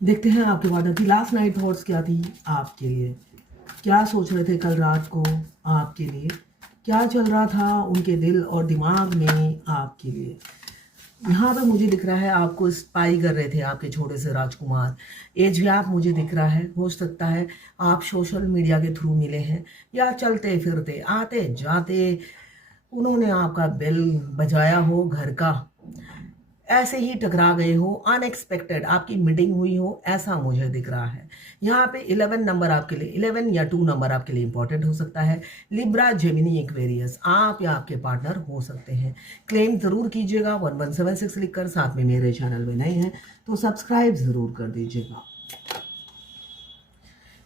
देखते हैं आपके बाद की लास्ट नाइट थॉट्स क्या थी आपके लिए। क्या सोच रहे थे कल रात को आपके लिए, क्या चल रहा था उनके दिल और दिमाग में आपके लिए। यहाँ पे मुझे दिख रहा है आपको स्पाई कर रहे थे आपके छोटे से राजकुमार। एज गैप मुझे दिख रहा है, हो सकता है आप सोशल मीडिया के थ्रू मिले हैं या चलते फिरते आते जाते उन्होंने आपका बेल बजाया हो घर का, ऐसे ही टकरा गए हो, अनएक्सपेक्टेड आपकी मीटिंग हुई हो, ऐसा मुझे दिख रहा है। यहाँ पे 11 नंबर आपके लिए, 11 या 2 नंबर आपके लिए इंपॉर्टेंट हो सकता है। लिब्रा, जेमिनी, एक्वेरियस आप या आपके पार्टनर हो सकते हैं। क्लेम ज़रूर कीजिएगा 1176 लिखकर, साथ में मेरे चैनल में नए हैं तो सब्सक्राइब ज़रूर कर दीजिएगा।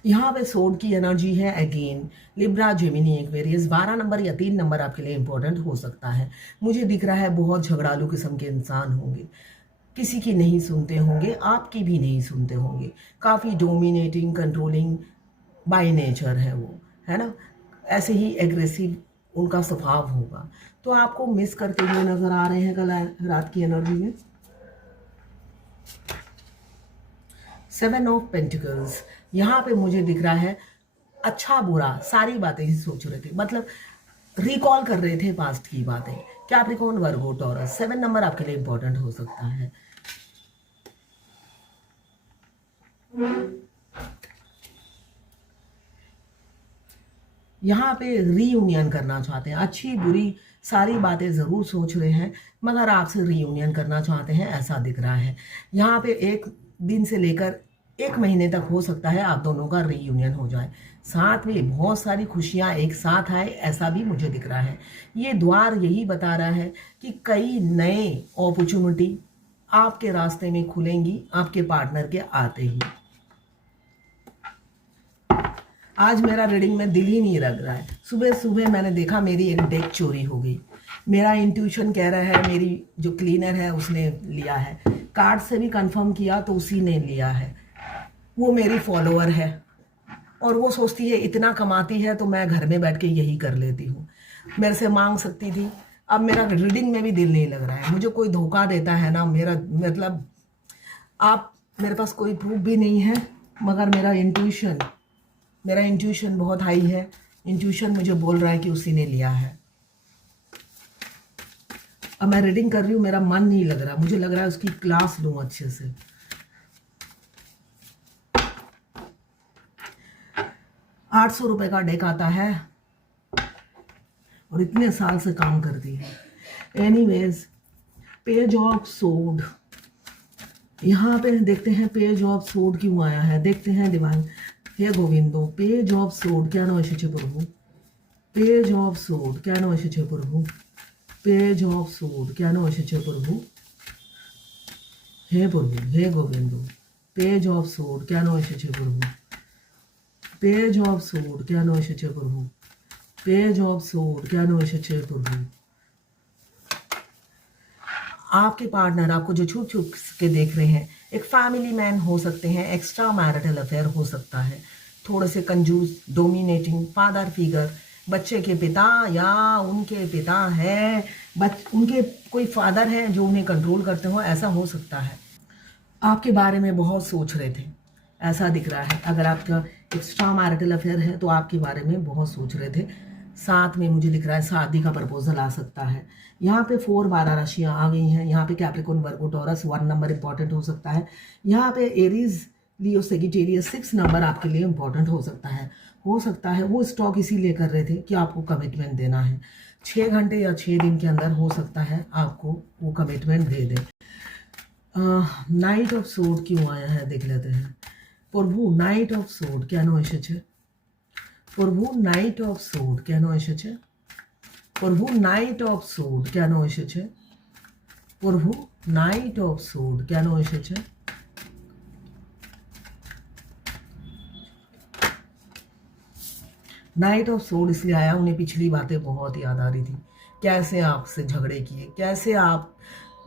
यहाँ पे सोड की एनर्जी है again, Libra, Gemini, Aquarius 12 number या 3 नंबर आपके लिए इंपॉर्टेंट हो सकता है। मुझे दिख रहा है बहुत झगड़ालू किस्म के इंसान होंगे, किसी की नहीं सुनते होंगे, आपकी भी नहीं सुनते होंगे। काफ़ी डोमिनेटिंग, कंट्रोलिंग बाय नेचर है वो, है ना। ऐसे ही एग्रेसिव उनका स्वभाव होगा, तो आपको मिस करते हुए नजर आ रहे हैं कल रात की एनर्जी में। 7 ऑफ पेंटिकल्स यहाँ पे मुझे दिख रहा है, अच्छा बुरा सारी बातें ही सोच रहे थे, मतलब रिकॉल कर रहे थे पास्ट की बातें। कैप्रिकॉर्न, वर्गो, टॉरस 7 नंबर आपके लिए इंपॉर्टेंट हो सकता है। यहाँ पे रीयूनियन करना चाहते हैं, अच्छी बुरी सारी बातें ज़रूर सोच रहे हैं, मगर आपसे रीयूनियन करना चाहते हैं ऐसा दिख रहा है। यहाँ पे 1 दिन से लेकर 1 महीने तक हो सकता है आप दोनों का रीयूनियन हो जाए, साथ में बहुत सारी खुशियाँ एक साथ आए, ऐसा भी मुझे दिख रहा है। ये द्वार यही बता रहा है कि कई नए अपॉर्चुनिटी आपके रास्ते में खुलेंगी आपके पार्टनर के आते ही। आज मेरा रीडिंग में दिल ही नहीं लग रहा है। सुबह सुबह मैंने देखा मेरी एक डेक चोरी हो गई। मेरा इंट्यूशन कह रहा है मेरी जो क्लीनर है उसने लिया है, कार्ड से भी कंफर्म किया तो उसी ने लिया है। वो मेरी फॉलोअर है और वो सोचती है इतना कमाती है तो मैं घर में बैठ के यही कर लेती हूँ, मेरे से मांग सकती थी। अब मेरा रीडिंग में भी दिल नहीं लग रहा है, मुझे कोई धोखा देता है ना, मेरा मतलब आप, मेरे पास कोई प्रूफ भी नहीं है, मगर मेरा इंट्यूशन बहुत हाई है। इंट्यूशन मुझे बोल रहा है कि उसी ने लिया है। अब मैं रीडिंग कर रही हूँ, मेरा मन नहीं लग रहा, मुझे लग रहा है उसकी क्लास लूँ अच्छे से। 800 रुपए का डेक आता है और इतने साल से काम करती है। एनीवेज, पेज ऑफ सोड यहाँ पे देखते हैं, पेज ऑफ सोड क्यों आया है, देखते हैं डिवाइन। हे गोविंदो, पेज ऑफ सोड क्या नो एसेছে प्रभु, पेज ऑफ सोड क्या नो एसेছে प्रभु, पेज ऑफ सोड क्या नो एसेছে प्रभु, हे प्रभु, हे गोविंदो, पेज ऑफ सोड क्या नो एसेছে प्रभु, पेज ऑफ सोड क्या नो एसेছে प्रभु, पेज ऑफ सोड क्या नो एसेছে प्रभु। आपके पार्टनर आपको जो छुप छुप के देख रहे हैं, एक फैमिली मैन हो सकते हैं, एक्स्ट्रा मैरिटल अफेयर हो सकता है, थोड़े से कंजूस, डोमिनेटिंग, फादर फिगर, बच्चे के पिता या उनके पिता है, उनके कोई फादर हैं जो उन्हें कंट्रोल करते हो, ऐसा हो सकता है। आपके बारे में बहुत सोच रहे थे, ऐसा दिख रहा है। अगर आपका एक्स्ट्रा मैरिटल अफेयर है तो आपके बारे में बहुत सोच रहे थे। साथ में मुझे दिख रहा है शादी का प्रपोजल आ सकता है। यहाँ पे 4 12 राशियाँ आ गई हैं। यहाँ पे कैप्रिकॉर्न, वर्गो, टॉरस 1 नंबर इंपॉर्टेंट हो सकता है। यहाँ पे एरीज, लियो, सेजिटेरियस 6 नंबर आपके लिए इंपॉर्टेंट हो सकता है। वो स्टॉक इसीलिए कर रहे थे कि आपको कमिटमेंट देना है, 6 घंटे या 6 दिन के अंदर हो सकता है आपको वो commitment they they. Night of सोड क्यों आया है देख लेते हैं। प्रभु, नाइट ऑफ सोड क्या नो एसेছে प्रभु, नाइट ऑफ सोड क्या नो एसेছে प्रभु, नाइट ऑफ सोड क्या नो एसेছে प्रभु, नाइट ऑफ सोड क्या नो एसेছে। नाइट ऑफ सोड इसलिए आया, उन्हें पिछली बातें बहुत याद आ रही थी, कैसे आपसे झगड़े किए, कैसे आप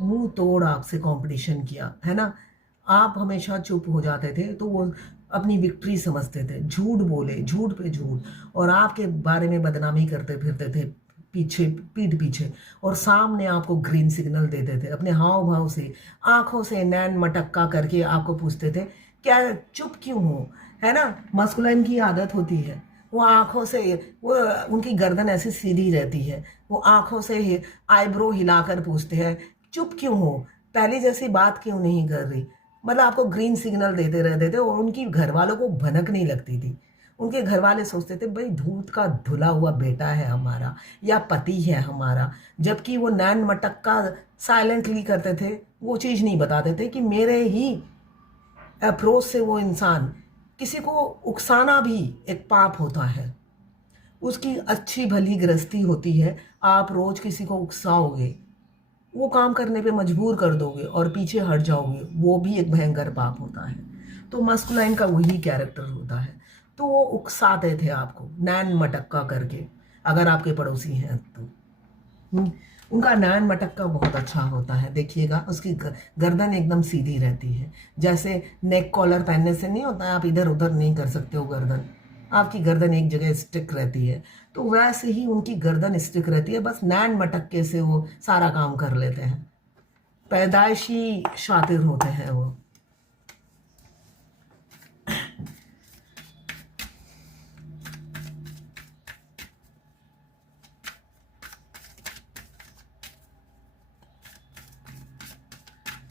मुंह तोड़ आपसे कंपटीशन किया, है ना। आप हमेशा चुप हो जाते थे तो वो अपनी विक्ट्री समझते थे, झूठ बोले, झूठ पे झूठ, और आपके बारे में बदनामी करते फिरते थे पीछे, पीठ पीछे, और सामने आपको ग्रीन सिग्नल देते थे अपने हाव भाव से, आंखों से नैन मटक्का करके आपको पूछते थे क्या चुप क्यों हो, है ना। मस्कुलाइन की आदत होती है, वो आंखों से, वो उनकी गर्दन ऐसी सीधी रहती है, वो आंखों से आईब्रो हिलाकर पूछते हैं चुप क्यों हो, पहले जैसी बात क्यों नहीं कर रही। मतलब आपको ग्रीन सिग्नल देते रहते थे और उनकी घर वालों को भनक नहीं लगती थी। उनके घर वाले सोचते थे भाई दूध का धुला हुआ बेटा है हमारा या पति है हमारा, जबकि वो नैन मटक्का साइलेंटली करते थे। वो चीज़ नहीं बताते थे कि मेरे ही अप्रोच से वो इंसान, किसी को उकसाना भी एक पाप होता है। उसकी अच्छी भली गृहस्थी होती है, आप रोज किसी को उकसाओगे, वो काम करने पे मजबूर कर दोगे और पीछे हट जाओगे, वो भी एक भयंकर पाप होता है। तो मस्कुलाइन का वही कैरेक्टर होता है। तो वो उकसाते थे आपको नैन मटक्का करके, अगर आपके पड़ोसी हैं तो। उनका नैन मटक्का बहुत अच्छा होता है, देखिएगा उसकी गर्दन एकदम सीधी रहती है, जैसे नेक कॉलर पहनने से नहीं होता है, आप इधर उधर नहीं कर सकते हो गर्दन, आपकी गर्दन एक जगह स्टिक रहती है। तो वैसे ही उनकी गर्दन स्टिक रहती है, बस नैन मटक्के से वो सारा काम कर लेते हैं, पैदाइशी शातिर होते हैं वो।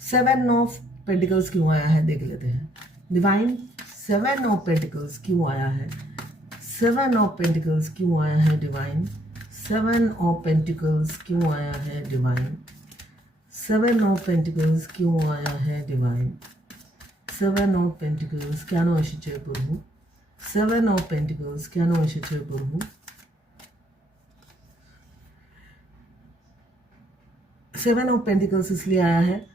सेवन ऑफ पेंटिकल्स क्यों आया है देख लेते हैं। डिवाइन, सेवन ऑफ पेंटिकल्स क्यों आया है, सेवन ऑफ पेंटिकल्स क्यों आया है डिवाइन, सेवन ऑफ पेंटिकल्स क्यों आया है डिवाइन, सेवन ऑफ पेंटिकल्स क्यों आया है डिवाइन, सेवन ऑफ पेंटिकल्स क्या नो एशिचे प्रभु, सेवन ऑफ पेंटिकल्स क्या नो एशिचे प्रभु। सेवन ऑफ पेंटिकल्स इसलिए आया है,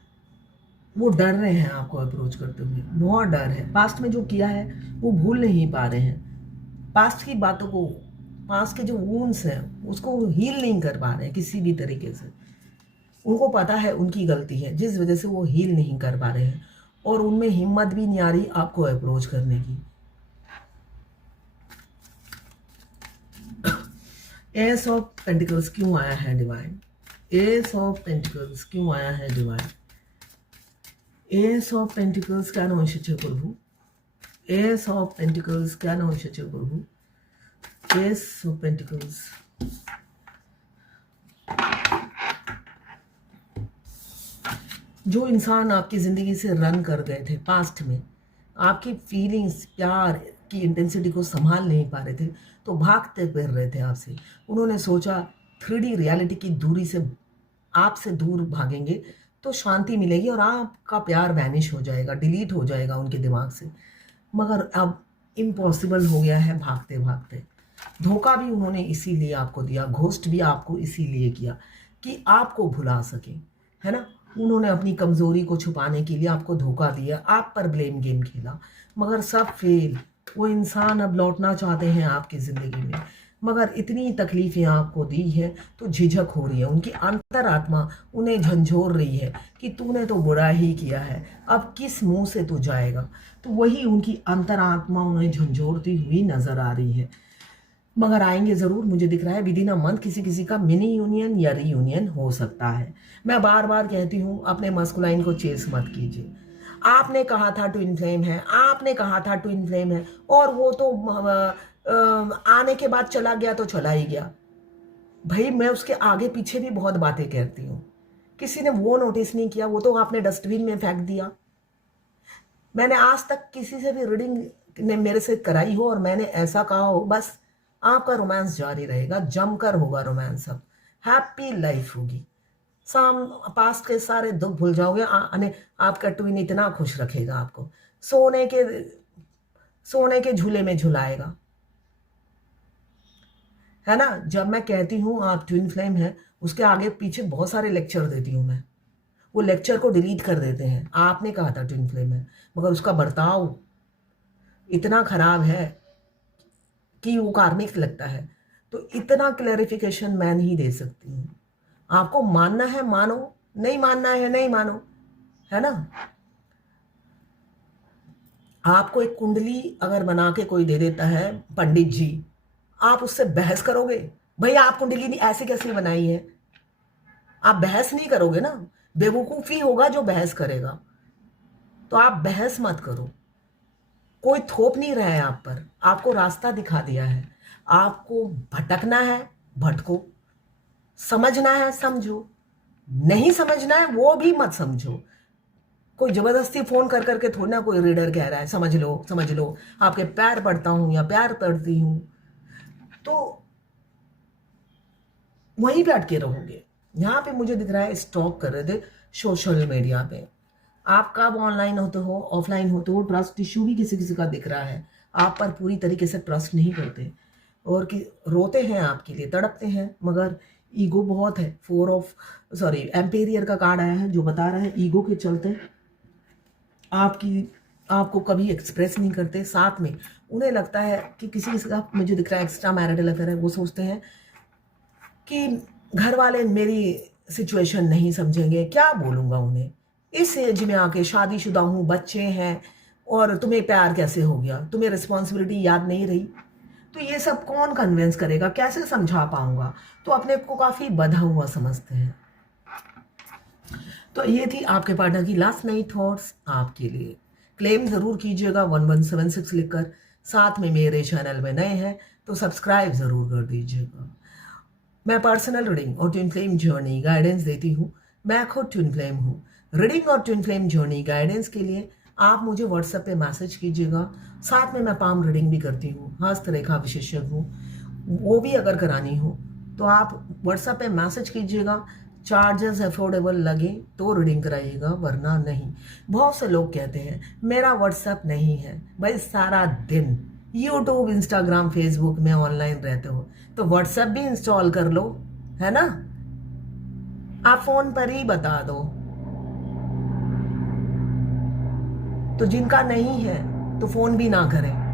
वो डर रहे हैं आपको अप्रोच करते हुए, बहुत डर है। पास्ट में जो किया है वो भूल नहीं पा रहे हैं, पास्ट की बातों को, पास्ट के जो वूंड्स हैं उसको हील नहीं कर पा रहे हैं किसी भी तरीके से। उनको पता है उनकी गलती है जिस वजह से वो हील नहीं कर पा रहे हैं, और उनमें हिम्मत भी नहीं आ रही आपको अप्रोच करने की। एस ऑफ पेंटिकल्स क्यों आया है डिवाइन, एस ऑफ पेंटिकल्स क्यों आया है डिवाइन, एस ऑफ पेंटिकल्स क्या नाम है प्रभु, एस ऑफ पेंटिकल्स क्या नाम है प्रभु, एस ऑफ पेंटिकल्स। जो इंसान आपकी ज़िंदगी से रन कर गए थे पास्ट में, आपकी फीलिंग्स, प्यार की इंटेंसिटी को संभाल नहीं पा रहे थे, तो भागते फिर रहे थे आपसे। उन्होंने सोचा 3D रियलिटी की दूरी से आपसे दूर भागेंगे तो शांति मिलेगी और आपका प्यार वैनिश हो जाएगा, डिलीट हो जाएगा उनके दिमाग से। मगर अब इम्पॉसिबल हो गया है भागते भागते। धोखा भी उन्होंने इसीलिए आपको दिया, घोस्ट भी आपको इसीलिए किया कि आपको भुला सके, है ना। उन्होंने अपनी कमज़ोरी को छुपाने के लिए आपको धोखा दिया, आप पर ब्लेम गेम खेला, मगर सब फेल। वो इंसान अब लौटना चाहते हैं आपकी ज़िंदगी में, मगर इतनी तकलीफ़ें आपको दी है तो झिझक हो रही है, उनकी अंतरात्मा उन्हें झंझोर रही है कि तूने तो बुरा ही किया है, अब किस मुंह से तू जाएगा। तो वही उनकी अंतरात्मा उन्हें झंझोरती हुई नज़र आ रही है, मगर आएंगे ज़रूर। मुझे दिख रहा है विद इन अ मंथ किसी किसी का मिनी यूनियन या रीयूनियन हो सकता है। मैं बार बार कहती हूँ अपने मस्कुलाइन को चेस मत कीजिए। आपने कहा था ट्विन फ्लेम है, आपने कहा था ट्विन फ्लेम है, और वो तो आने के बाद चला गया तो चला ही गया। भाई मैं उसके आगे पीछे भी बहुत बातें कहती हूँ, किसी ने वो नोटिस नहीं किया, वो तो आपने डस्टबिन में फेंक दिया। मैंने आज तक किसी से भी रीडिंग ने मेरे से कराई हो और मैंने ऐसा कहा हो, बस आपका रोमांस जारी रहेगा, जमकर होगा रोमांस, अब हैप्पी लाइफ होगी, साम पास्ट के सारे दुख भूल जाओगे, आपका ट्विन इतना खुश रखेगा आपको, सोने के झूले में झुलाएगा, है ना। जब मैं कहती हूँ आप ट्विन फ्लेम है, उसके आगे पीछे बहुत सारे लेक्चर देती हूँ मैं, वो लेक्चर को डिलीट कर देते हैं। आपने कहा था ट्विन फ्लेम है, मगर उसका बर्ताव इतना खराब है कि वो कार्मिक लगता है। तो इतना क्लैरिफिकेशन मैं नहीं दे सकती हूँ, आपको मानना है मानो, नहीं मानना है नहीं मानो, है ना। आपको एक कुंडली अगर बना के कोई दे देता है पंडित जी, आप उससे बहस करोगे? भाई आप कुंडली नहीं ऐसे कैसे बनाई है, आप बहस नहीं करोगे ना, बेवकूफ़ी होगा जो बहस करेगा। तो आप बहस मत करो, कोई थोप नहीं रहा है आप पर, आपको रास्ता दिखा दिया है। आपको भटकना है, भटको। समझना है, समझो। नहीं समझना है, वो भी मत समझो। कोई जबरदस्ती फोन कर करके थोड़ी ना कोई रीडर कह रहा है समझ लो समझ लो, आपके पैर पड़ता हूं या प्यार पड़ती हूं, तो वहीं पे अटके रहोगे। यहाँ पे मुझे दिख रहा है स्टॉक कर रहे थे सोशल मीडिया पे। आप कब ऑनलाइन होते हो, ऑफलाइन होते हो, ट्रस्ट इशू भी किसी किसी का दिख रहा है। आप पर पूरी तरीके से ट्रस्ट नहीं करते, और कि रोते हैं आपके लिए, तड़पते हैं, मगर ईगो बहुत है। एम्पेरियर का कार्ड आया है जो बता रहा है ईगो के चलते आपको कभी एक्सप्रेस नहीं करते। साथ में उन्हें लगता है कि किसी का, मुझे दिख रहा है एक्स्ट्रा मैरिटल अफेयर है, वो सोचते हैं कि घर वाले मेरी सिचुएशन नहीं समझेंगे, क्या बोलूँगा उन्हें, इस एज में आके शादीशुदा हूँ, बच्चे हैं, और तुम्हें प्यार कैसे हो गया, तुम्हें रिस्पॉन्सिबिलिटी याद नहीं रही। तो ये सब कौन कन्विंस करेगा, कैसे समझा पाऊंगा। तो अपने को काफ़ी बंधा हुआ समझते हैं। तो ये थी आपके पार्टनर की लास्ट नाइट थॉट्स आपके लिए। क्लेम ज़रूर कीजिएगा 1176 लिखकर। साथ में मेरे चैनल में नए हैं तो सब्सक्राइब ज़रूर कर दीजिएगा। मैं पर्सनल रीडिंग और ट्विन फ्लेम जर्नी गाइडेंस देती हूँ। मैं खुद ट्विन फ्लेम हूँ। रीडिंग और ट्विन फ्लेम जर्नी गाइडेंस के लिए आप मुझे व्हाट्सएप पे मैसेज कीजिएगा। साथ में मैं पाम रीडिंग भी करती हूँ, हस्तरेखा विशेषज्ञ हूँ, वो भी अगर करानी हो तो आप व्हाट्सएप पे मैसेज कीजिएगा। चार्जेस अफोर्डेबल लगे तो रीडिंग कराइएगा, वरना नहीं। बहुत से लोग कहते हैं मेरा व्हाट्सएप नहीं है। भाई सारा दिन यूट्यूब, इंस्टाग्राम, फेसबुक में ऑनलाइन रहते हो तो व्हाट्सएप भी इंस्टॉल कर लो, है ना। आप फोन पर ही बता दो। तो जिनका नहीं है तो फोन भी ना करें।